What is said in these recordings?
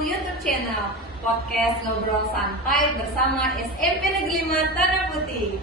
YouTube channel Podcast Ngobrol Santai bersama SMP Negeri 5 Tanah Putih.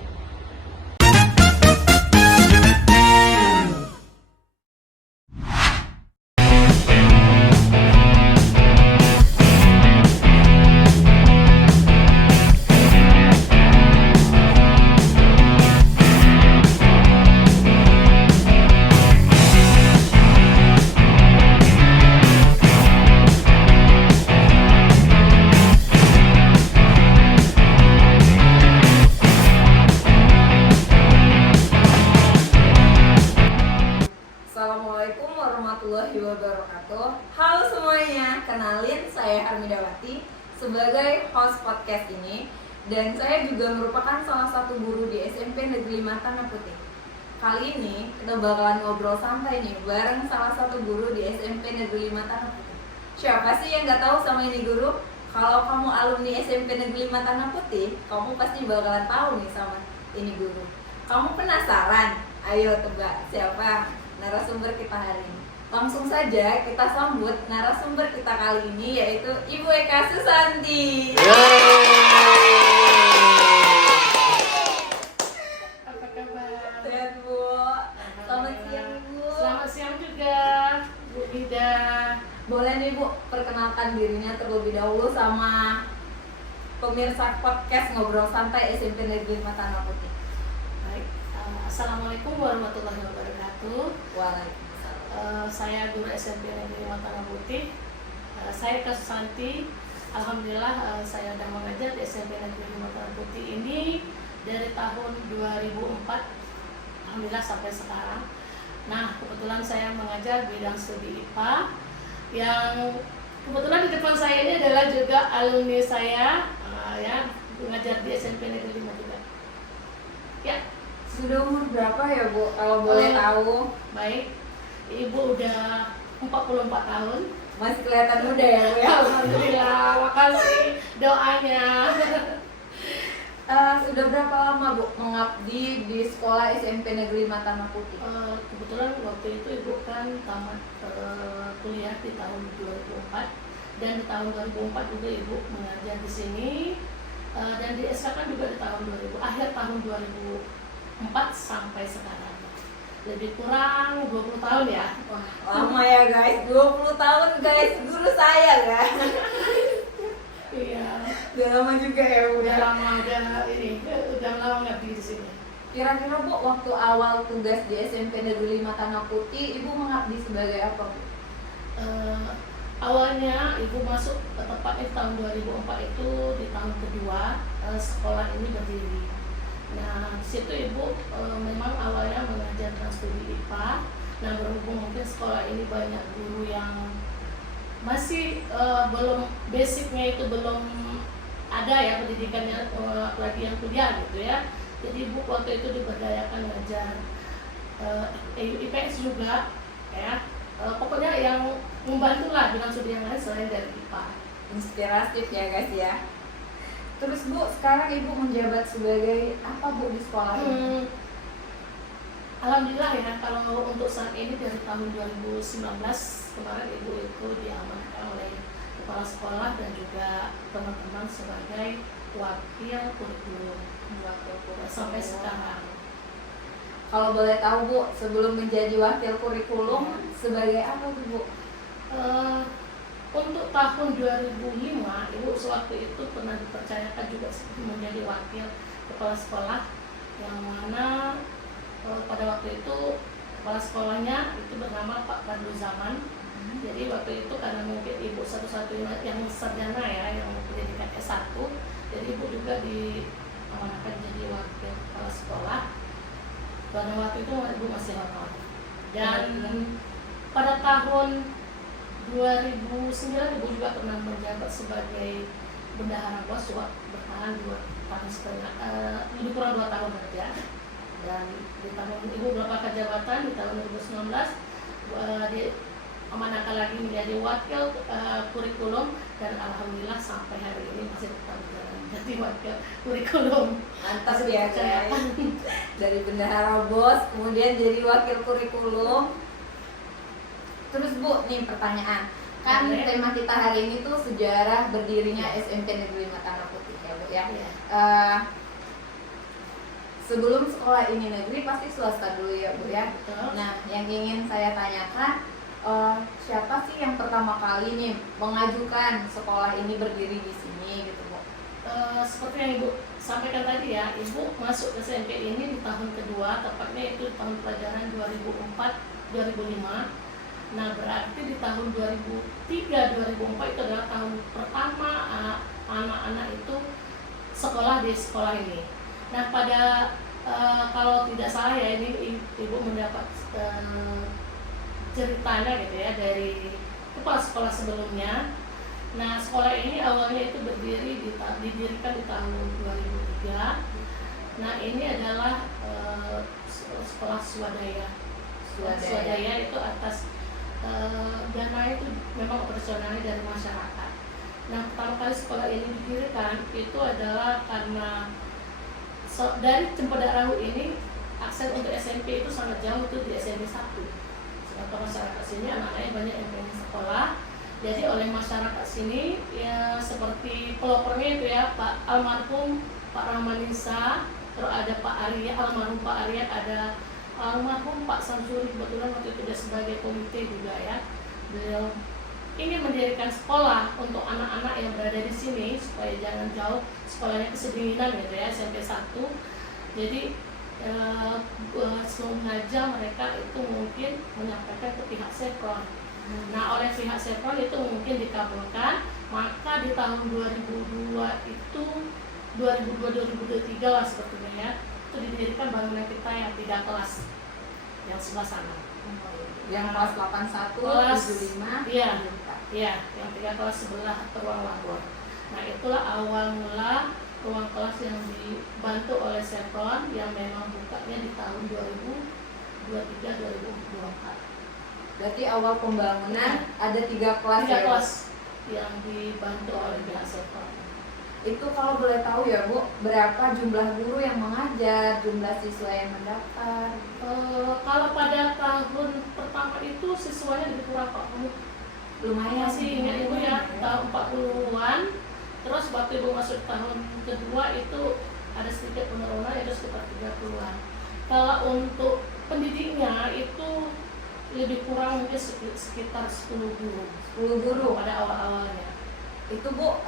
Assalamualaikum warahmatullahi wabarakatuh. Halo semuanya, kenalin saya Harmidawati sebagai host podcast ini. Dan saya juga merupakan salah satu guru di SMP Negeri 5 Tanah Putih. Kali ini kita bakalan ngobrol santai nih bareng salah satu guru di SMP Negeri 5 Tanah Putih. Siapa sih yang gak tahu sama ini guru? Kalau kamu alumni SMP Negeri 5 Tanah Putih, kamu pasti bakalan tahu nih sama ini guru. Kamu penasaran? Ayo tebak siapa narasumber kita hari ini. Langsung saja kita sambut narasumber kita kali ini, yaitu Ibu Eka Susanti. Apa kabar? Sehat Bu. Selamat siang Bu. Selamat siang juga Bu Ida. Boleh nih Bu perkenalkan dirinya terlebih dahulu sama pemirsa podcast Ngobrol Santai SMP Negeri 5 Tanah Putih. Baik, Assalamualaikum warahmatullahi wabarakatuh. Waalaikumsalam. Saya guru SMP Negeri 5 Tanah Putih. Saya Eka Susanti. Alhamdulillah saya sudah mengajar di SMP Negeri 5 Tanah Putih ini dari tahun 2004. Alhamdulillah sampai sekarang. Nah, kebetulan saya mengajar bidang studi IPA yang kebetulan di depan saya ini adalah juga alumni saya yang mengajar di SMP Negeri 5 juga. Ya. Sudah umur berapa ya Bu, kalau boleh tahu? Baik, Ibu udah 44 tahun. Masih kelihatan muda ya Bu ya? Alhamdulillah, makasih doanya. Sudah berapa lama Bu mengabdi di sekolah SMP Negeri 5 Tanah Putih? Kebetulan waktu itu Ibu kan tamat kuliah di tahun 2004, dan di tahun 2004 juga Ibu mengajar di sini, dan di SK kan juga di tahun 2000, akhir tahun 2004 sampai sekarang. Lebih kurang 20 tahun ya. Wah, lama ya guys, 20 tahun guys, guru saya kan. Iya. Udah lama juga ya Bu. Udah lama, udah lama ngabdi di sini. Kira-kira Bu, waktu awal tugas di SMP Negeri 5 Tanah Putih, Ibu mengabdi sebagai apa Bu? Awalnya Ibu masuk tepatnya tahun 2004 itu di tahun kedua sekolah ini berdiri. Nah, di situ Ibu memang awalnya mengajarkan studi IPA. Nah, berhubung mungkin sekolah ini banyak guru yang masih belum basicnya itu belum ada ya pendidikannya, apalagi yang kuliah gitu ya. Jadi Ibu waktu itu diberdayakan mengajar IPS juga ya. Pokoknya yang membantulah dengan studi yang lain selain dari IPA. Inspiratif ya guys ya. Terus Bu, sekarang Ibu menjabat sebagai apa Bu di sekolah ini? Alhamdulillah ya, kalau untuk saat ini dari tahun 2019 kemarin Ibu itu diamankan oleh kepala sekolah dan juga teman-teman sebagai wakil kurikulum sampai sekarang. Kalau boleh tahu Bu, sebelum menjadi wakil kurikulum sebagai apa tuh Bu? Untuk tahun 2005 Ibu sewaktu itu pernah dipercayakan juga menjadi wakil kepala sekolah, yang mana pada waktu itu kepala sekolahnya itu bernama Pak Pandu Zaman. Jadi waktu itu karena mungkin Ibu satu-satunya yang sarjana ya, yang pendidikan S1, jadi Ibu juga diamanahkan jadi wakil kepala sekolah. Pada waktu itu Ibu masih honorer. Dan pada tahun 2009 Ibu juga pernah menjabat sebagai bendahara BOS, bertahan 2 tahun setengah, lebih kurang 2 tahun saja. Dan di tahun Ibu berapa jabatan di tahun 2019 diamanahkan lagi menjadi wakil kurikulum, dan alhamdulillah sampai hari ini masih tetap jadi wakil kurikulum. Mantap ya guys. Dari bendahara BOS kemudian jadi wakil kurikulum. Terus Bu, nih pertanyaan. Kan Boleh. tema kita hari ini tuh sejarah berdirinya SMP Negeri 5 Tanah Putih ya Bu ya. Iya. Sebelum sekolah ini negeri pasti swasta dulu ya Bu ya. Betul. Nah, yang ingin saya tanyakan, siapa sih yang pertama kali nih mengajukan sekolah ini berdiri di sini gitu Bu? Seperti yang Ibu sampaikan tadi ya, Ibu masuk ke SMP ini di tahun kedua, tepatnya itu tahun pelajaran 2004-2005. Nah, berarti di tahun 2003-2004 itu adalah tahun pertama anak-anak itu sekolah di sekolah ini. Nah, pada kalau tidak salah ya, ini Ibu mendapat ceritanya gitu ya dari kepala sekolah sebelumnya. Nah, sekolah ini awalnya itu didirikan di tahun 2003. Nah, ini adalah sekolah swadaya. Swadaya itu atas dana itu memang operasionalnya dari masyarakat. Nah, pertama kali sekolah ini didirikan itu adalah karena dari Cempedak Rahu ini akses untuk SMP itu sangat jauh, itu di SMP 1. Sebab masyarakat sini anak-anaknya banyak yang pengen sekolah. Jadi oleh masyarakat sini ya seperti pelopornya itu ya Pak almarhum Pak Rahmanisa, terus ada Pak Arya, almarhum Pak Arya, ada almarhum Pak Samsuri, kebetulan waktu itu dia sebagai komite juga ya. Beliau ingin mendirikan sekolah untuk anak-anak yang berada di sini supaya jangan jauh sekolahnya kesedinginan gitu ya, SMP 1. Jadi sengaja mereka itu mungkin menyampaikan ke pihak Chevron. Nah, oleh pihak Chevron itu mungkin dikabulkan, maka di tahun 2002 itu 2002-2023 lah sepertinya ya, itu didirikan bangunan kita yang 3 kelas yang sebelah sana. Yang kelas 81, Kelas 75, iya, iya, yang 3 kelas sebelah ruang labor. Nah, itulah awal mula ruang kelas yang dibantu oleh Chevron yang memang bukanya di tahun 2023-2024. Berarti awal pembangunan ada 3 kelas 3 ya Bu? kelas yang dibantu oleh pihak Chevron. Itu kalau boleh tahu ya Bu, berapa jumlah guru yang mengajar, jumlah siswa yang mendaftar? Kalau pada tahun pertama itu siswanya lebih kurang Pak. Lumayan Masih ingat Ibu ya, tahun 40-an. Terus waktu Ibu masuk tahun kedua itu ada sedikit penurunan, itu sekitar 30-an. Kalau untuk pendidiknya itu lebih kurang mungkin sekitar 10 guru. 10 guru Pada awal-awalnya. itu Bu,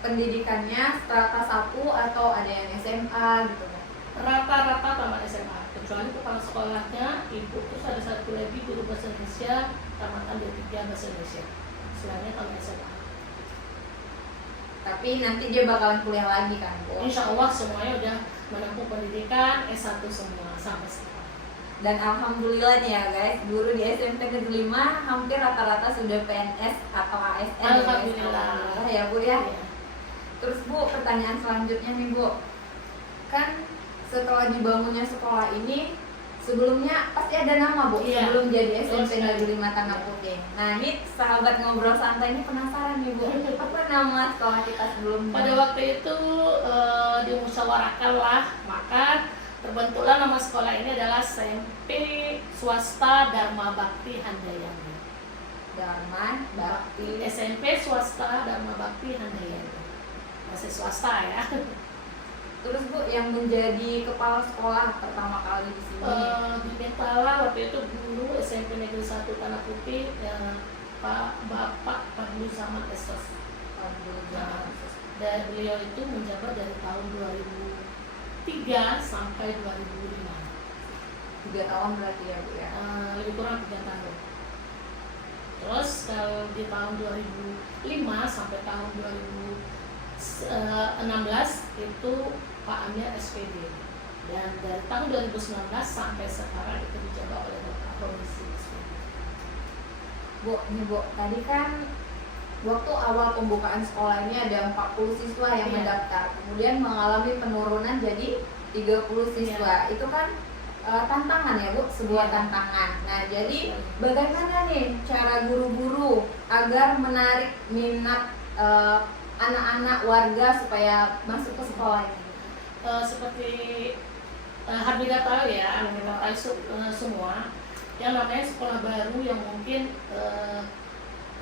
pendidikannya strata 1 atau ada yang SMA gitu kan? Rata-rata tamat SMA, kecuali kepala sekolahnya Ibu, terus ada satu lagi guru bahasa Indonesia tamatan D3 bahasa Indonesia, selainnya tamat SMA. Tapi nanti dia bakalan kuliah lagi kan Bu? Insya Allah semuanya udah menempuh pendidikan S1 semua sampai sekarang. Dan alhamdulillah nih ya guys, guru di SMP Negeri 5 hampir rata-rata sudah PNS atau ASN ya guys. Alhamdulillah. Alhamdulillah ya Bu ya. Iya. Terus Bu, pertanyaan selanjutnya nih Bu, kan setelah dibangunnya sekolah ini sebelumnya pasti ada nama Bu, Iya. sebelum jadi Betul SMP sekali. Negeri 5 Tanah Putih. Nah ini sahabat ngobrol santai ini penasaran nih Bu, apa nama sekolah kita sebelumnya? Pada waktu itu dimusyawarahkan lah, maka terbentuklah nama sekolah ini adalah SMP Swasta Dharma Bakti Handayani. Darman Bakti. SMP Swasta Dharma Bakti Handayani. Masih swasta ya. Terus Bu, yang menjadi kepala sekolah pertama kali di sini? Di Bentala waktu itu guru SMP Negeri 1 Tanah Putih Pak Bapak Fadlu Zaman Esos. Nah, dan beliau itu menjabat dari tahun 2003 sampai 2005. 3 tahun berarti ya Bu ya? Lebih kurang 3 tahun. Terus kalau di tahun 2005 sampai tahun 2016 itu Pak Amir SPD, dan dari tahun 2019 sampai sekarang itu dijabat oleh Bapak Komisi SPD. Bu, nih Bu, tadi kan waktu awal pembukaan sekolah ini ada 40 siswa yang Iya. mendaftar, kemudian mengalami penurunan jadi 30 siswa. Itu kan tantangan ya Bu, sebuah Iya. tantangan. Nah jadi bagaimana nih cara guru-guru agar menarik minat anak-anak warga supaya masuk ke sekolah ini? Seperti Harmida tahu ya, kita tahu semua yang namanya sekolah baru yang mungkin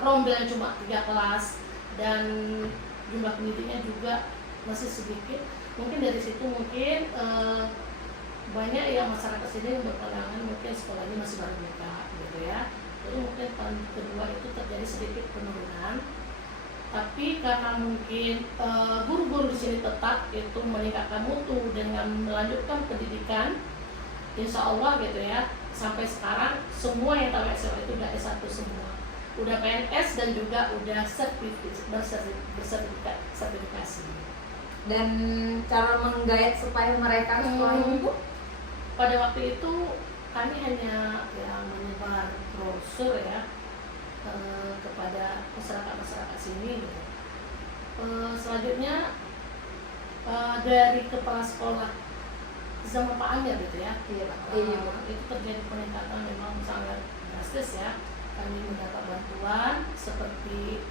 rombel cuma 3 kelas dan jumlah pendidiknya juga masih sedikit. Mungkin dari situ mungkin banyak yang masyarakat sini yang berpandangan mungkin sekolah ini masih baru buka gitu ya. Jadi mungkin tahun kedua itu terjadi sedikit penurunan. Tapi karena mungkin guru-guru di sini tetap itu meningkatkan mutu dengan melanjutkan pendidikan, insya Allah gitu ya, sampai sekarang semua yang tahu SMA itu udah S1 semua, udah PNS dan juga udah sertifikasi. Dan cara menggait supaya mereka sekolah ini Bu? Pada waktu itu kami hanya yang menyebar brosur ya kepada masyarakat sini gitu. Selanjutnya dari kepala sekolah zaman Pak Amir gitu ya, itu terjadi peningkatan memang sangat drastis ya. Kami mendapat bantuan seperti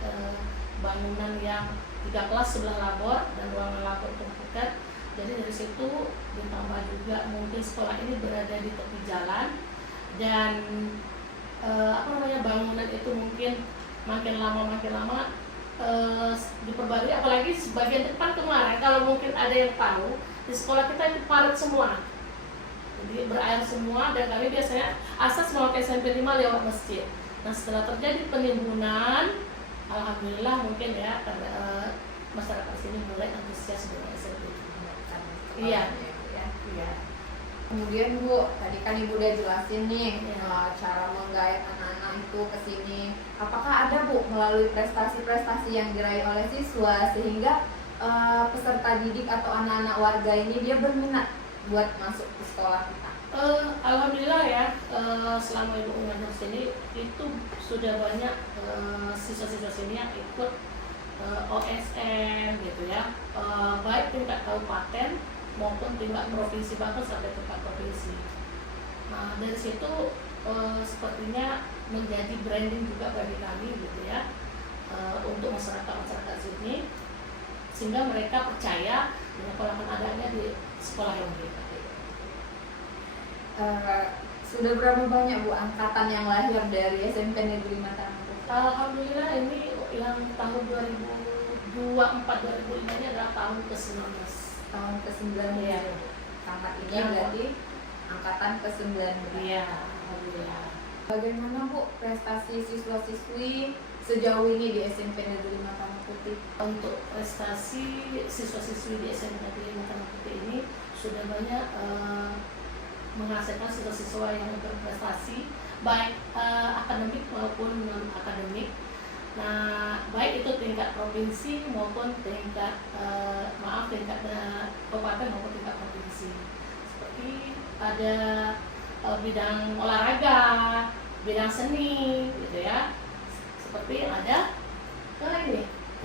bangunan yang 3 kelas sebelah labor dan ruangan labor komputer. Jadi dari situ ditambah juga mungkin sekolah ini berada di tepi jalan dan bangunan itu mungkin makin lama diperbarui, apalagi sebagian depan kemarin kalau mungkin ada yang tahu di sekolah kita itu parit semua, jadi berair semua dan kami biasanya asas mau ke SMP 5 lewat masjid. Nah setelah terjadi penimbunan, alhamdulillah mungkin ya masyarakat sini mulai antusias dengan SMP 5. Iya. Kemudian Bu, tadi kan Ibu udah jelasin nih cara menggait anak-anak itu ke sini. Apakah ada Bu melalui prestasi-prestasi yang diraih oleh siswa sehingga peserta didik atau anak-anak warga ini dia berminat buat masuk ke sekolah kita? Alhamdulillah ya, selama Ibu mengajar sini itu sudah banyak siswa-siswa sini yang ikut OSN gitu ya, baik tingkat kabupaten maupun tingkat provinsi, bahkan sampai tingkat provinsi. Nah dari situ sepertinya menjadi branding juga bagi kami gitu ya, untuk masyarakat sini, sehingga mereka percaya dengan pengalaman adanya di sekolah yang mereka. Sudah berapa banyak Bu angkatan yang lahir dari SMP Negeri Mataram Putih? Alhamdulillah ini yang tahun 2024-2025 ini adalah tahun ke-19. Tahun ke-9 ya. Angkat ini Ya, berarti angkatan ke-9. Iya, alhamdulillah. Bagaimana Bu prestasi siswa-siswi sejauh ini di SMP Negeri Mataram Putih? Untuk prestasi siswa-siswi di SMP Negeri Mataram Putih ini sudah banyak menghasilkan siswa-siswa yang berprestasi baik akademik maupun non akademik. Nah, baik itu tingkat provinsi maupun tingkat kabupaten maupun tingkat provinsi. Seperti ada bidang olahraga, bidang seni, gitu ya. Seperti ada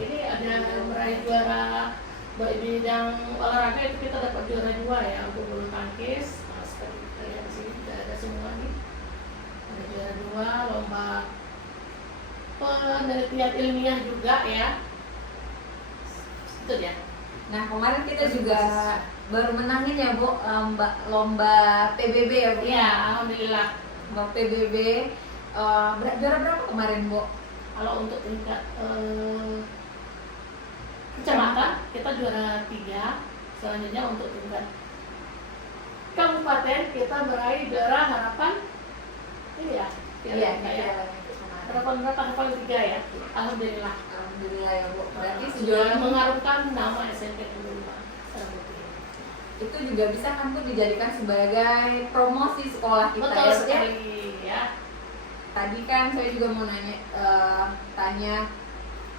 ini ada meraih juara bidang olahraga itu kita dapat juara 2 ya untuk bulu tangkis. Nah, seperti kita lihat di sini sudah ada semua nih. Ada juara 2 lomba penelitian ilmiah juga ya. Itu ya. Nah kemarin kita juga baru menangin ya Bu lomba PBB ya Bu? Iya, alhamdulillah. Lomba PBB juara berapa kemarin Bu? Kalau untuk tingkat kecamatan kita juara 3. Selanjutnya untuk tingkat kabupaten kita meraih juara harapan ini ya. Harapan 3 ya. Alhamdulillah. Alhamdulillah ya Bu. Berarti sudah mengharumkan nama SMP Negeri itu juga bisa kan tuh dijadikan sebagai promosi sekolah kita. Betul ya, sekali ya. Tadi kan saya juga mau tanya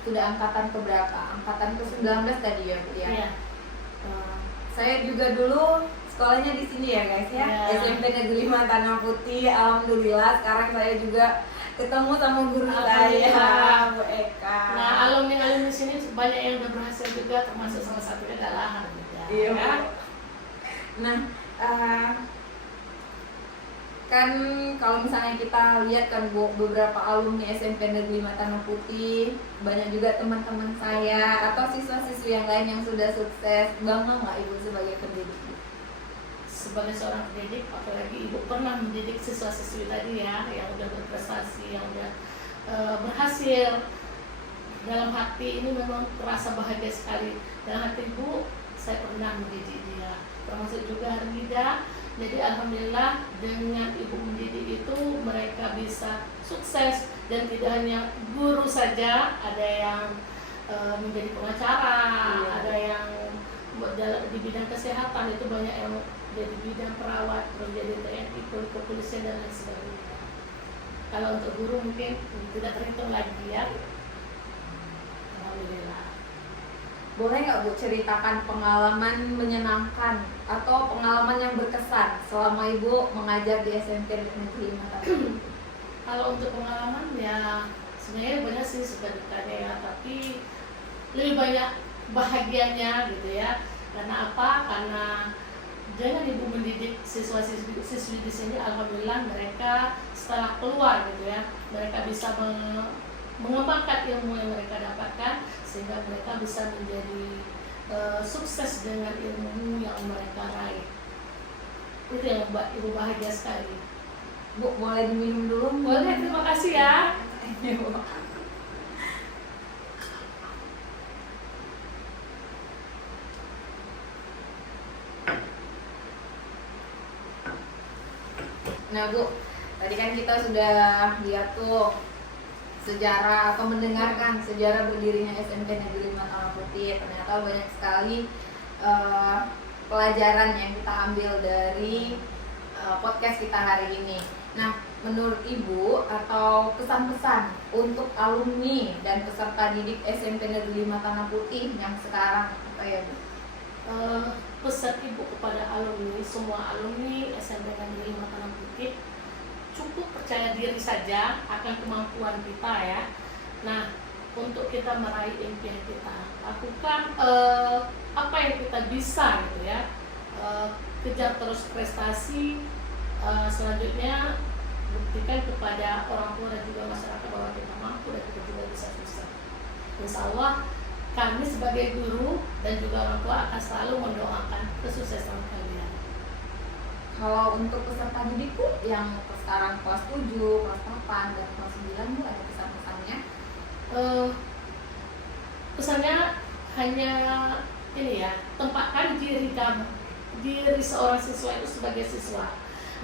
sudah angkatan keberapa? Angkatan ke-19 tadi ya Bu ya. Iya. Saya juga dulu sekolahnya di sini ya guys ya. SMP Negeri Mataram Putih. Alhamdulillah sekarang saya juga ketemu sama guru saya, Bu Eka. Nah, alumni sini banyak yang udah berhasil juga, termasuk salah satunya adalah iya, kan? Nah, kan kalau misalnya kita lihat kan Bu, beberapa alumni SMP Negeri Mataram Putih, banyak juga teman-teman saya atau siswa-siswi yang lain yang sudah sukses. Bangga nggak Ibu sebagai pendidik? Sebagai seorang pendidik, apalagi Ibu pernah mendidik siswa-siswi tadi ya, yang udah berprestasi, yang udah berhasil. Dalam hati ini memang terasa bahagia sekali. Dalam hati ibu, saya pernah mendidik dia, termasuk juga Harmida. Jadi alhamdulillah dengan ibu mendidik itu mereka bisa sukses, dan tidak hanya guru saja, ada yang menjadi pengacara, ada yang di bidang kesehatan, itu banyak yang jadi bidang perawat, menjadi TNI, kepolisian dan lain sebagainya. Kalau untuk guru mungkin tidak terhitung lagi ya. Alhamdulillah. Boleh nggak Bu ceritakan pengalaman menyenangkan atau pengalaman yang berkesan selama Ibu mengajar di SMP Negeri 5 Tapanuli? Kalau untuk pengalaman ya sebenarnya banyak sih suka dukanya ya, tapi lebih banyak bahagianya gitu ya. Karena apa? Karena dengan ibu mendidik siswa-siswi di sini, alhamdulillah mereka setelah keluar gitu ya, mereka bisa mengembangkan ilmu yang mereka dapatkan, sehingga mereka bisa menjadi sukses dengan ilmu yang mereka raih. Itu yang membuat ibu bahagia sekali. Bu, boleh diminum dulu? Boleh, terima kasih ya. Nah Bu, tadi kan kita sudah lihat tuh sejarah atau mendengarkan sejarah berdirinya SMP Negeri 5 Tanah Putih. Ternyata banyak sekali pelajaran yang kita ambil dari podcast kita hari ini. Nah, menurut Ibu atau pesan-pesan untuk alumni dan peserta didik SMP Negeri 5 Tanah Putih yang sekarang apa ya Bu? Pesan ibu kepada alumni, semua alumni SMP Negeri 5 Tanah Putih, cukup percaya diri saja akan kemampuan kita ya. Nah, untuk kita meraih impian kita, lakukan apa yang kita bisa gitu ya. Kejar terus prestasi. Selanjutnya buktikan kepada orang tua dan juga masyarakat bahwa kita mampu dan kita juga bisa sukses. Insya Allah kami sebagai guru dan juga orang tua akan selalu mendoakan kesuksesan kalian. Kalau untuk peserta didik Bu yang sekarang kelas 7, kelas 8, dan kelas 9 Bu, ada pesan-pesannya? Pesannya hanya ini ya, tempatkan diri seorang siswa itu sebagai siswa.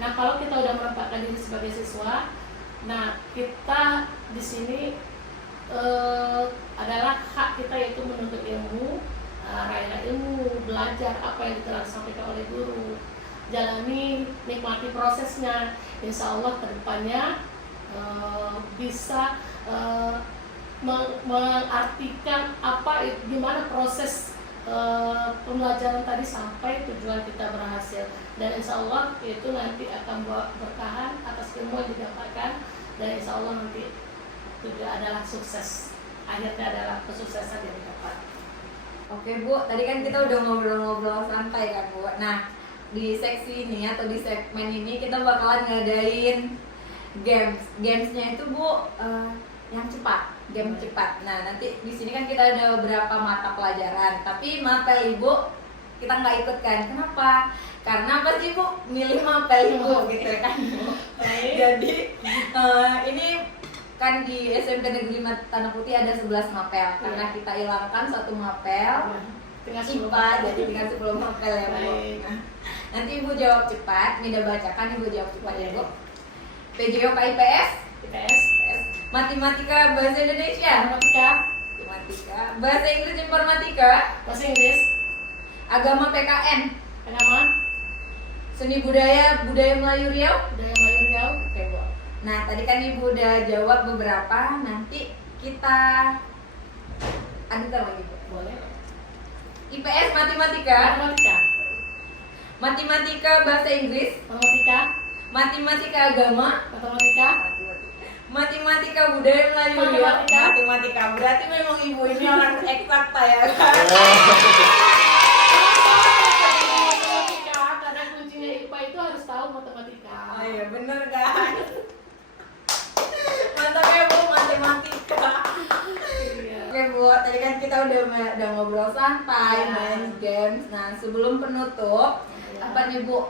Nah, kalau kita udah menempatkan diri sebagai siswa, nah kita di sini adalah hak kita, yaitu menuntut ilmu, raihlah ilmu, belajar apa yang telah disampaikan oleh guru, jalani, nikmati prosesnya. Insya Allah kedepannya bisa mengartikan gimana proses pembelajaran tadi sampai tujuan kita berhasil, dan insya Allah itu nanti akan bertahan atas ilmu yang didapatkan, dan insya Allah nanti juga adalah sukses, akhirnya adalah kesuksesan yang didapat. Oke Bu, tadi kan kita udah ngobrol-ngobrol santai kan Bu. Nah, di seksi ini atau di segmen ini kita bakalan ngadain gamesnya itu Bu, yang cepat, game cepat. Nah, nanti di sini kan kita ada beberapa mata pelajaran, tapi mapel Ibu kita nggak ikutkan. Kenapa? Karena pasti Ibu milih mapel Ibu gitu kan Bu. Jadi ini kan di SMP Negeri 5 Tanah Putih ada 11 mapel. Karena kita hilangkan satu mapel, IPA, jadi tinggal 10 mapel ya Bu. Nah, nanti Ibu jawab cepat, Mida bacakan, Ibu jawab cepat ya Bu. PJOK IPS, Matematika Bahasa Indonesia, Matematika Bahasa Inggris Informatika, Bahasa Inggris, Agama PKN, Agama, Seni Budaya Melayu Riau. Oke Bu. Nah, tadi kan Ibu udah jawab beberapa, nanti kita adukan lagi Bu. Boleh. IPS Matematika Bahasa Inggris, Matematika Agama, Matematika Budaya Melayu Riau, Matematika. Berarti memang Ibu ini orang eksakta ya kan? Karena kuncinya IPA itu harus tahu matematika. Oh iya, bener kan? Mantap ya Bu, matematika. Iya. Oke Bu, tadi kan kita udah ngobrol santai, main games. Nah, sebelum penutup, apa nih Bu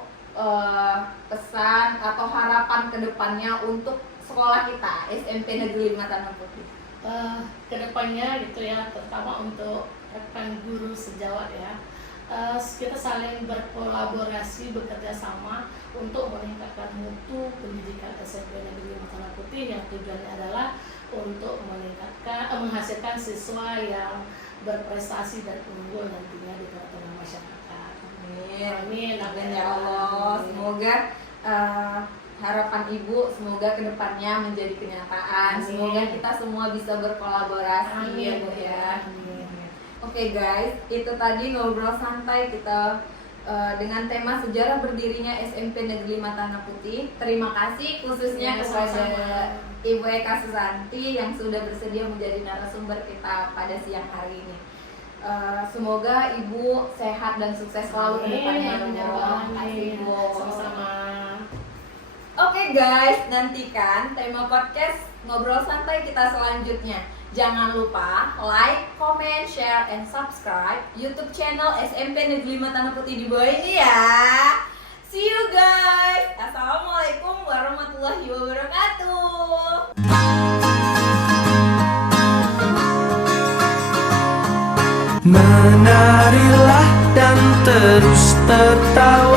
pesan atau harapan kedepannya untuk sekolah kita SMP Negeri 5 Tanah Putih? Kedepannya gitu ya, terutama untuk rekan guru sejawat ya, kita saling berkolaborasi, bekerja sama untuk meningkatkan mutu pendidikan SMP Negeri 5 Tanah Putih yang tujuannya adalah untuk menghasilkan siswa yang berprestasi dan unggul nantinya di tengah-tengah masyarakat. Amin. Amin ya Allah. Semoga harapan Ibu semoga kedepannya menjadi kenyataan. Amin. Semoga kita semua bisa berkolaborasi. Amin. Ya Bu ya. Amin. Oke guys, itu tadi ngobrol santai kita dengan tema sejarah berdirinya SMP Negeri 5 Tanah Putih. Terima kasih khususnya Ya, kepada sama-sama. Ibu Eka Susanti yang sudah bersedia menjadi narasumber kita pada siang hari ini. Semoga Ibu sehat dan sukses selalu ke depannya. Amin. Terima kasih Bu. Sama-sama. Oke guys, nantikan tema podcast Ngobrol Santai kita selanjutnya. Jangan lupa like, comment, share, and subscribe YouTube channel SMP Negeri 5 Tanah Putih di bawah ini ya. See you guys. Assalamualaikum warahmatullahi wabarakatuh. Menarilah dan terus tertawa.